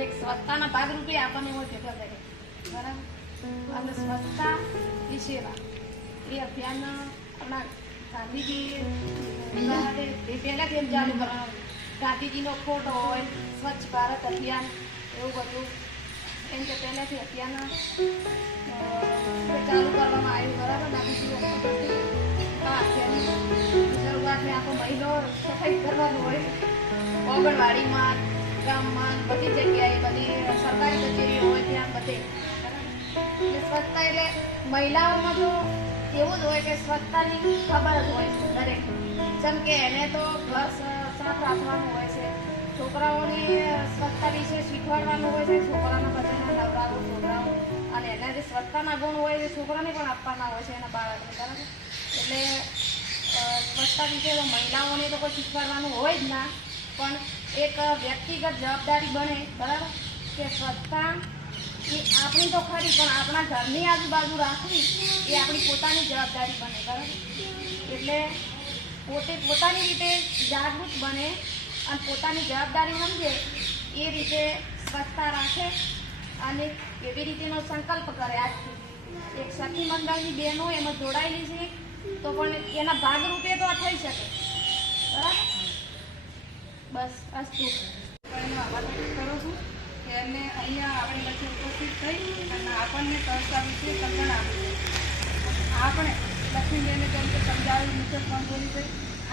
એક સ્વચ્છતાના ભાગરૂપે આપણને એવો ભેગા કરે બરાબર? અને સ્વચ્છતા એ સેવા. એ અભિયાન આપણા ગાંધીજી પહેલાંથી એમ ચાલુ કરવાનું ગાંધીજીનો ફોટો હોય, સ્વચ્છ ભારત અભિયાન એવું બધું. એમ કે પહેલાંથી અભિયાન ચાલુ કરવામાં આવ્યું. બરાબર? ગાંધીજી શરૂઆતને આખો મહિનો સફાઈ કરવાનું હોય. ઓગણવાડીમાં ગામમાં બધી જગ્યાએ બધી સરકારી કચેરીઓ હોય ત્યાં બધે. સ્વચ્છતા એટલે મહિલાઓમાં તો એવું જ હોય કે સ્વચ્છતાની ખબર જ હોય છે દરેક. જેમ કે એને તો ઘર સાફ રાખવાનું હોય છે. છોકરાઓને સ્વચ્છતા વિશે શીખવાડવાનું હોય છે. છોકરાના બધાને નવરાવો છોકરાઓ અને એના જે સ્વચ્છતાના ગુણ હોય એ છોકરાને પણ આપવાના હોય છે એના બાળકને, બરાબર? એટલે સ્વચ્છતા વિશે તો મહિલાઓને તો કોઈ શીખવાડવાનું હોય જ ના. પણ એક વ્યક્તિગત જવાબદારી બને, બરાબર? કે સ્વચ્છતા એ આપણી તો ખરી, પણ આપણા ઘરની આજુબાજુ રાખવી એ આપણી પોતાની જવાબદારી બને, બરાબર? એટલે પોતે પોતાની રીતે જાગૃત બને અને પોતાની જવાબદારી સમજે એ રીતે સ્વચ્છતા રાખે અને એવી રીતેનો સંકલ્પ કરે આજથી. એક સખી મંડળની બહેનો એમાં જોડાયેલી છે, તો પણ એના ભાગરૂપે તો થઈ શકે. બરાબર? બસ અસ્તુ એનો આભાર કરું છું કે એમને અહીંયા આપણી વચ્ચે ઉપસ્થિત થઈ અને આપણને સંસ્થા વિશે સમજણ આપી છે. આપણે લક્ષ્મીબેને જેમ કે સમજાવ્યું મિસ્ટર પણ બોલી છે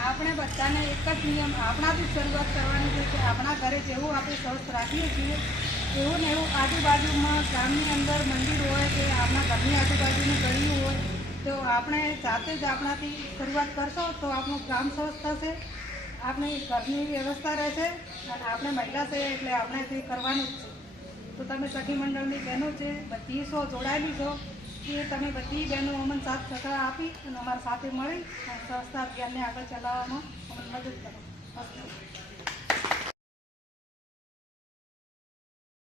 આપણે બધાને એક જ નિયમ આપણાથી શરૂઆત કરવાની છે કે આપણા ઘરે જેવું આપણે સ્વસ્થ રાખીએ છીએ, એવું ને એવું આજુબાજુમાં ગામની અંદર મંદિર હોય કે આપણા ઘરની આજુબાજુની ગળીઓ હોય, તો આપણે જાતે જ આપણાથી શરૂઆત કરશો તો આપણું ગામ સ્વસ્થ થશે. આપણી ઘરની વ્યવસ્થા રહેશે અને આપણે મહિલા છે એટલે આપણે તે કરવાનું જ છે. તો તમે સખી મંડળની બહેનો છે, બધી સો જોડાયેલી છો, એ તમે બધી બહેનો અમને સાથ સહકાર આપી અને અમારા સાથે મળી અને સંસ્થા અભિયાનને આગળ ચલાવવામાં અમને મદદ કરો.